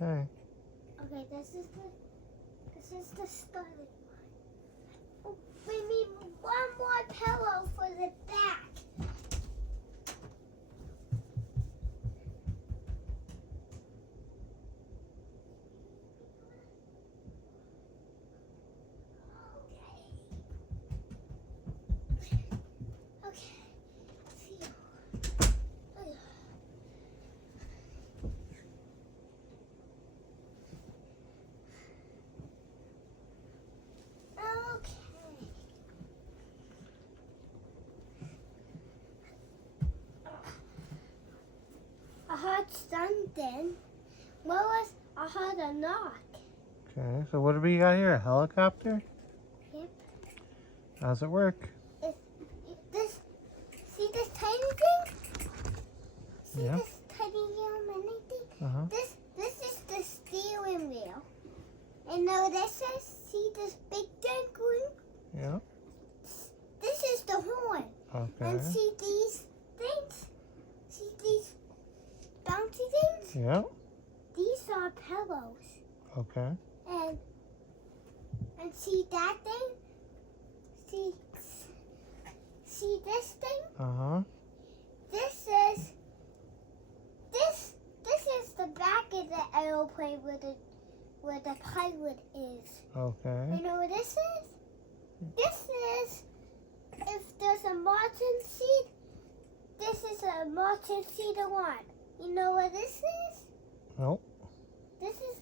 Okay. Okay, this is the starting line. Oh, we need one more pillow for the back. Okay. Phew. Okay. I heard something. What was I heard a knock? Okay. So what do we got here? A helicopter? Yep. How's it work? This. See this tiny thing? See Yeah. this tiny little mini thing? Uh-huh. This is the steering wheel. And now this is, see this big giant green? Yeah. This is the horn. Okay. And see these things? See these bouncy things? Yeah. These are pillows. Okay. And see that thing? See this thing? Uh-huh. This is the back of the airplane where the pilot is. Okay. You know what this is? This is if there's a Martin seat. This is a Martin seat one. You know what this is? Nope. This is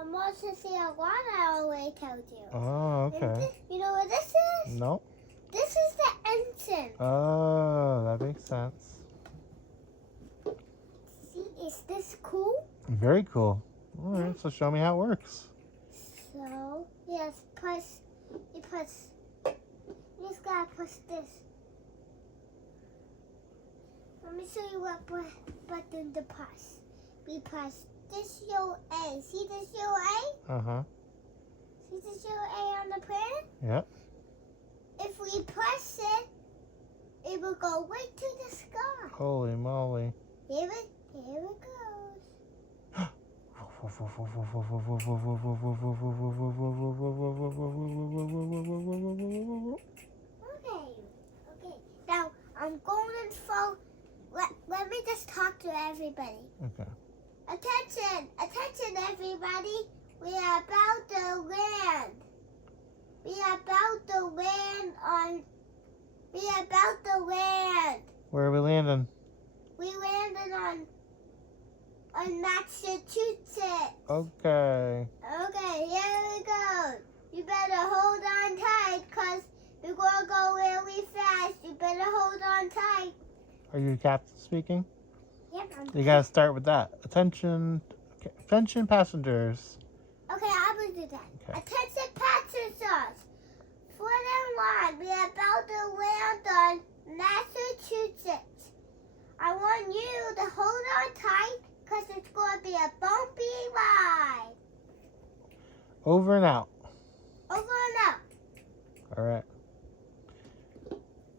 a Martin seat one. I already told you. Oh, And okay. you know what this is? Nope. This is the engine. Oh, that makes sense. See, is this cool? Very cool. All right, so show me how it works. So, yes, you just gotta push this. Let me show you what button to press. We press this yellow A. See this yellow A? Uh-huh. See this yellow A on the planet? Yep. If we press it, it will go right to the sky. Holy moly. Here it goes. Okay. Now I'm going for. Let me just talk to everybody. Okay. Attention, everybody. We are about to land. We are about to land. Where are we landing? We landed on Massachusetts. Okay. Okay, here we go. You better hold on tight, cause we're gonna go really fast. You better hold on tight. Are you the captain speaking? Yep. You gotta start with that. Attention, okay. Attention passengers. Okay, I will do that. Okay. Attention passengers. For the line, we are about to land on Massachusetts. I want you to hold on tight, cause it's gonna be a bumpy ride. Over and out. Over and out. All right.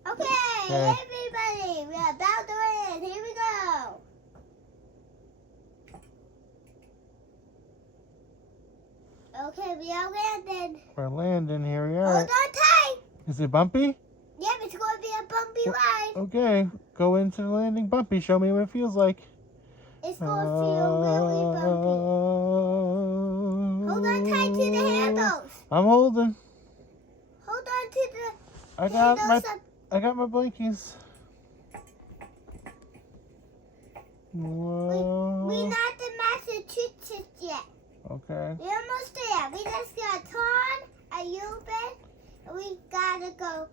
Okay, Okay. everybody, we're about to land. Here we go. Okay, we are landing. We're landing. Here we Hold are. on tight. Is it bumpy? Yep, it's going to be a bumpy ride. Okay. Go into the landing bumpy. Show me what it feels like. It's going to feel really bumpy. Hold on tight to the handles. I'm holding. Hold on to the I got handles. I got my blankies. We're Whoa. not in Massachusetts yet. Okay. We're almost there. We just got turn a U-bend. We gotta go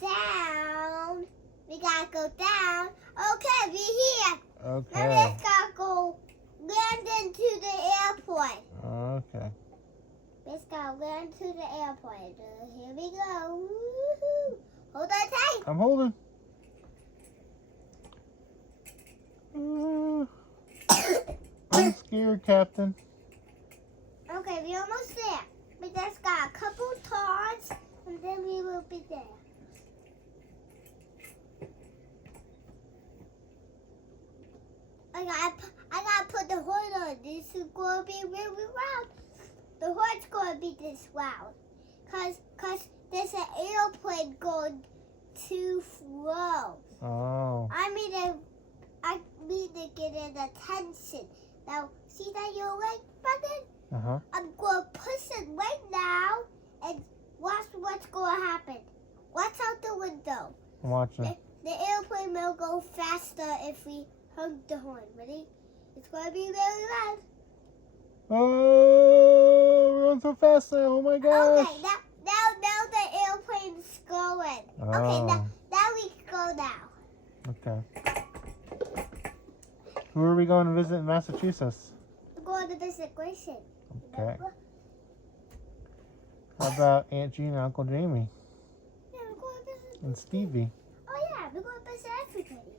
down. We gotta go down. Okay, we're here. Now we Okay. just gotta go land into the airport. Okay. Let's go land to the airport. Here we go. Woo-hoo. Hold on tight. I'm holding. I'm scared, Captain. Okay, we're almost there. We just got a couple turns, and then we will be there. I gotta put the hood horn. This is gonna be really loud. The horn's gonna be this loud. Cause there's an airplane going too slow. Oh. I need to get an attention. Now, see that your like button? Uh-huh. I'm gonna push it right now and watch what's gonna happen. Watch out the window. I'm watching. The airplane will go faster if we hug the horn. Ready? It's gonna be really loud. Oh, we're going so fast now. Oh my gosh. Okay, now the airplane's going. Oh. Okay, now we can go now. Okay. Who are we going to visit in Massachusetts? We're going to visit Grayson. Okay. How about Aunt Jean and Uncle Jamie Yeah, we're going to visit. and Stevie? Oh yeah, we're going to visit everybody.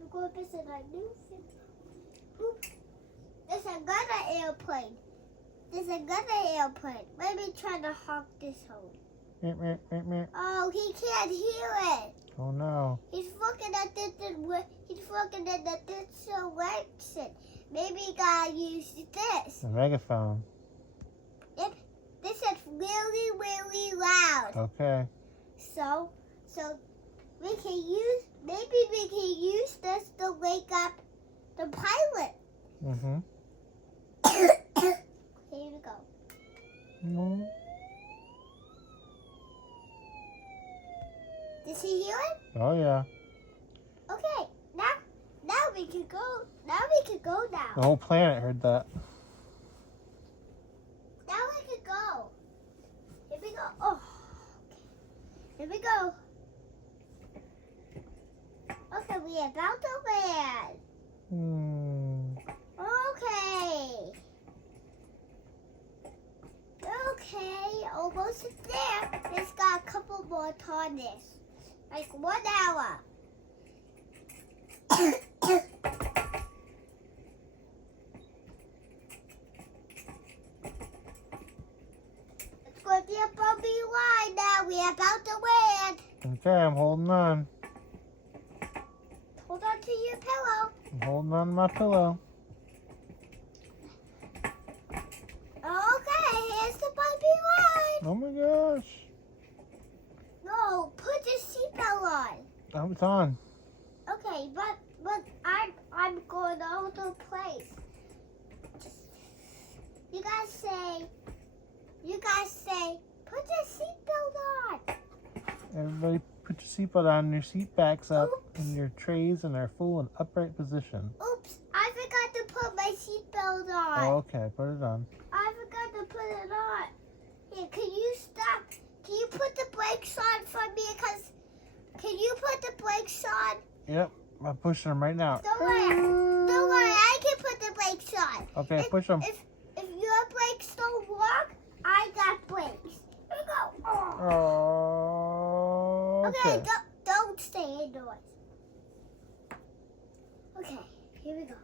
We're going to visit our new friend. Oop. There's another airplane. Let me try to honk this horn. Meep, meep, meep, meep. Oh, he can't hear it. Oh no. He's looking at this direction. Maybe you gotta use this. A megaphone. This is really, really loud. Okay. So we can use this to wake up the pilot. Mm-hmm. Here we go. Mm-hmm. Did he hear it? Oh yeah. Okay, now we can go. The whole planet heard that. Now we can go. Here we go. Oh, okay. Here we go. Okay, we are about to land. Okay. Okay, almost there. It's got a couple more tarnish. Like 1 hour. It's going to be a bumpy line now. We are about to land. Okay, I'm holding on. Hold on to your pillow. I'm holding on to my pillow. Okay, here's the bumpy line. Oh my gosh. No, put your seatbelt on. Oh, it's on. Okay, but I'm going all over the place. You guys say, put your seatbelt on. Everybody put your seatbelt on and your seat backs up Oops. and your trays in their full and upright position. Oops, I forgot to put my seatbelt on. Oh, okay, put it on. I forgot to put it on. Here, can you stop? Can you put the brakes on for me? Can you put the brakes on? Yep, I'm pushing them right now. Don't worry, I can put the brakes on. Okay, push them. If your brakes don't work, I got brakes. Here we go. Oh. Oh, Okay, okay. don't stay indoors. Okay, here we go.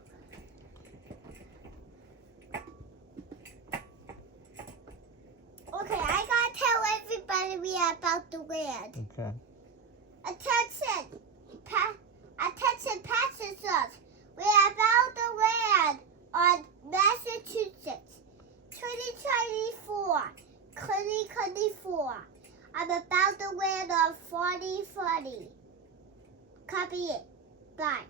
Okay, I gotta tell everybody we are about to land. Okay. Attention, attention passengers. We are about to land on Massachusetts, 2024. I'm about to land on 4040. Copy it. Bye.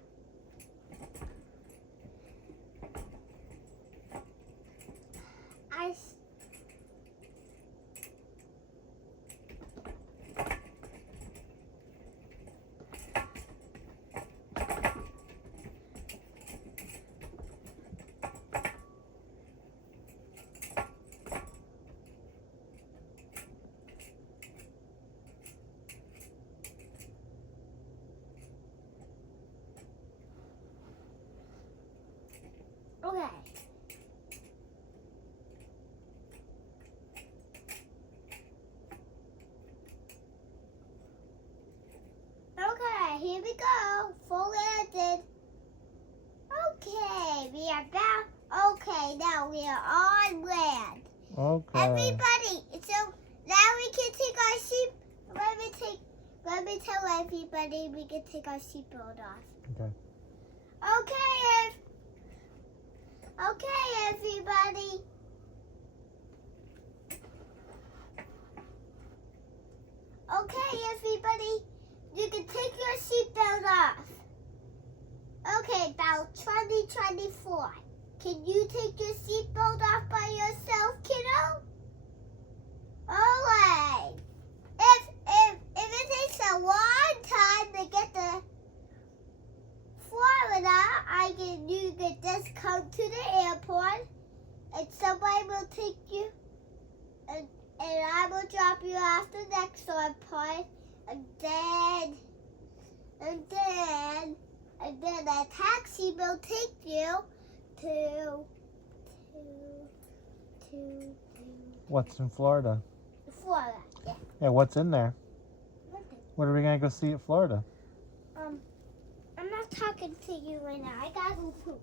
Okay. Okay, here we go. Full landed. Okay, we are back. Okay, now we are on land. Okay. Everybody, so now we can take our seat. Let me tell everybody we can take our seatbelt off. Okay. Okay, Okay, everybody. Okay, everybody. You can take your seatbelt off. Okay, about 2024. Can you take your seatbelt off by yourself, kiddo? Alright. If it takes a long time to get to Florida, you can just come to the airport and somebody will take you and I will drop you off the next airport and then a taxi will take you to What's in Florida? Florida. Yeah. Yeah, what's in there? Nothing. What are we gonna go see at Florida? I'm not talking to you right now. I gotta go poop.